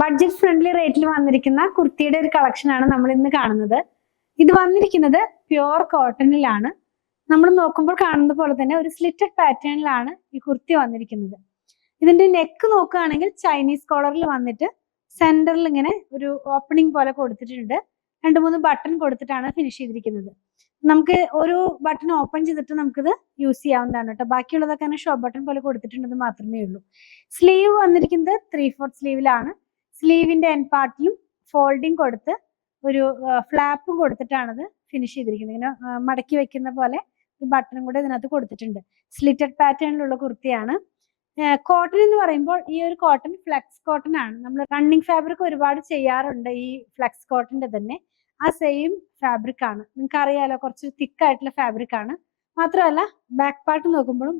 Budget friendly റേറ്റിൽ വന്നിരിക്കുന്ന കുർത്തിയുടെ ഒരു കളക്ഷൻ ആണ് നമ്മൾ ഇന്ന് കാണുന്നത്. ഇത് വന്നിരിക്കുന്നത് പ്യുവർ കോട്ടണിലാണ്. നമ്മൾ നോക്കുമ്പോൾ കാണുന്നത് പോലെ തന്നെ ഒരു സ്ലിറ്റഡ് പാറ്റേണിലാണ് ഈ കുർത്തി വന്നിരിക്കുന്നത്. ഇതിന്റെ നെക്ക് നോക്കുകയാണെങ്കിൽ ചൈനീസ് കോളറിൽ വന്നിട്ട് സെന്ററിൽ ഇങ്ങനെ ഒരു ഓപ്പണിംഗ് പോലെ കൊടുത്തിട്ടുണ്ട്. 2-3 ബട്ടൺ കൊടുത്തിട്ടാണ് ഫിനിഷ് ചെയ്തിരിക്കുന്നത്. നമുക്ക് ഒരു ബട്ടൺ ഓപ്പൺ ചെയ്തിട്ട് നമുക്കിത് യൂസ് ചെയ്യാവുന്നതാണ് കേട്ടോ. ബാക്കിയുള്ളതൊക്കെ ഷോ ബട്ടൺ പോലെ കൊടുത്തിട്ടുണ്ടെന്ന് മാത്രമേ ഉള്ളൂ. സ്ലീവ് വന്നിരിക്കുന്നത് 3/4 സ്ലീവിലാണ്. സ്ലീവിന്റെ എൻ പാർട്ടിലും ഫോൾഡിങ് കൊടുത്ത് ഒരു ഫ്ലാപ്പും കൊടുത്തിട്ടാണത് ഫിനിഷ് ചെയ്തിരിക്കുന്നത്. ഇങ്ങനെ മടക്കി വെക്കുന്ന പോലെ ഒരു ബട്ടണും കൂടെ ഇതിനകത്ത് കൊടുത്തിട്ടുണ്ട്. സ്ലിറ്റഡ് പാറ്റേണിലുള്ള കുർത്തിയാണ്. കോട്ടൺ എന്ന് പറയുമ്പോൾ ഈ ഒരു കോട്ടൺ ഫ്ലെക്സ് കോട്ടൺ ആണ്. നമ്മൾ റണ്ണിങ് ഫാബ്രിക് ഒരുപാട് ചെയ്യാറുണ്ട്. ഈ ഫ്ലെക്സ് കോട്ടന്റെ തന്നെ ആ സെയിം ഫാബ്രിക് ആണ്. നിങ്ങൾക്ക് അറിയാലോ, കുറച്ച് തിക്കായിട്ടുള്ള ഫാബ്രിക് ആണ്. മാത്രമല്ല ബാക്ക് പാർട്ട് നോക്കുമ്പോഴും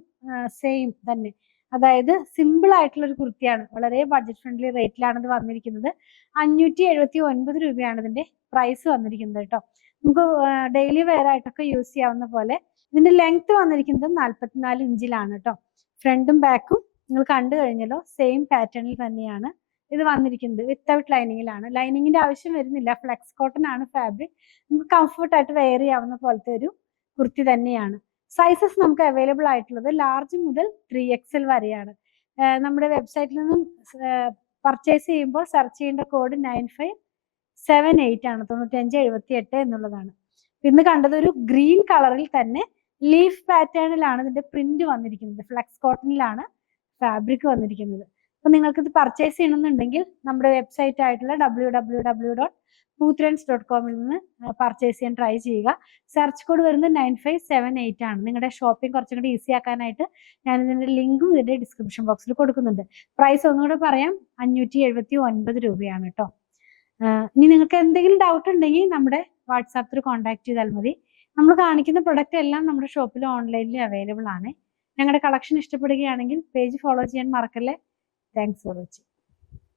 സെയിം തന്നെ. അതായത് സിമ്പിൾ ആയിട്ടുള്ള ഒരു കുർത്തിയാണ്. വളരെ ബഡ്ജറ്റ് ഫ്രണ്ട്ലി റേറ്റിലാണ് ഇത് വന്നിരിക്കുന്നത്. 579 രൂപയാണ് ഇതിന്റെ പ്രൈസ് വന്നിരിക്കുന്നത് കേട്ടോ. നമുക്ക് ഡെയിലി വെയർ ആയിട്ടൊക്കെ യൂസ് ചെയ്യാവുന്ന പോലെ. ഇതിന്റെ ലെങ്ത് വന്നിരിക്കുന്നത് 44 ഇഞ്ചിലാണ് കേട്ടോ. ഫ്രണ്ടും ബാക്കും നിങ്ങൾ കണ്ടു കഴിഞ്ഞല്ലോ, സെയിം പാറ്റേണിൽ തന്നെയാണ് ഇത് വന്നിരിക്കുന്നത്. വിത്തൗട്ട് ലൈനിങ്ങിലാണ്. ലൈനിങ്ങിന്റെ ആവശ്യം വരുന്നില്ല. ഫ്ലെക്സ് കോട്ടൺ ആണ് ഫാബ്രിക്. നമുക്ക് കംഫർട്ട് ആയിട്ട് വെയർ ചെയ്യാവുന്ന പോലത്തെ ഒരു കുർത്തി തന്നെയാണ്. സൈസസ് നമുക്ക് അവൈലബിൾ ആയിട്ടുള്ളത് ലാർജ് മുതൽ 3XL വരെയാണ്. നമ്മുടെ വെബ്സൈറ്റിൽ നിന്നും പർച്ചേസ് ചെയ്യുമ്പോൾ സെർച്ച് ചെയ്യേണ്ട കോഡ് 9578 ആണ്. 9578 എന്നുള്ളതാണ്. ഇന്ന് കണ്ടത് ഒരു ഗ്രീൻ കളറിൽ തന്നെ ലീഫ് പാറ്റേണിലാണ് ഇതിന്റെ പ്രിന്റ് വന്നിരിക്കുന്നത്. ഫ്ലെക്സ് കോട്ടണിലാണ് ഫാബ്രിക് വന്നിരിക്കുന്നത്. അപ്പൊ നിങ്ങൾക്ക് ഇത് പർച്ചേസ് ചെയ്യണമെന്നുണ്ടെങ്കിൽ നമ്മുടെ വെബ്സൈറ്റ് ആയിട്ടുള്ള www.poothreads.com നിന്ന് പർച്ചേസ് ചെയ്യാൻ ട്രൈ ചെയ്യുക. സെർച്ച് കോഡ് വരുന്നത് 9578 ആണ്. നിങ്ങളുടെ ഷോപ്പിംഗ് കുറച്ചും കൂടി ഈസി ആക്കാനായിട്ട് ഞാൻ ഇതിന്റെ ലിങ്കും ഇതിന്റെ ഡിസ്ക്രിപ്ഷൻ ബോക്സിൽ കൊടുക്കുന്നുണ്ട്. പ്രൈസ് ഒന്നുകൂടെ പറയാം, 579 രൂപയാണ് കേട്ടോ. ഇനി നിങ്ങൾക്ക് എന്തെങ്കിലും ഡൗട്ട് ഉണ്ടെങ്കിൽ നമ്മുടെ വാട്സാപ്പിൽ കോൺടാക്ട് ചെയ്താൽ മതി. നമ്മൾ കാണിക്കുന്ന പ്രൊഡക്റ്റ് എല്ലാം നമ്മുടെ ഷോപ്പിൽ ഓൺലൈനിൽ അവൈലബിൾ ആണ്. ഞങ്ങളുടെ കളക്ഷൻ ഇഷ്ടപ്പെടുകയാണെങ്കിൽ പേജ് ഫോളോ ചെയ്യാൻ മറക്കല്ലേ. Thanks for watching.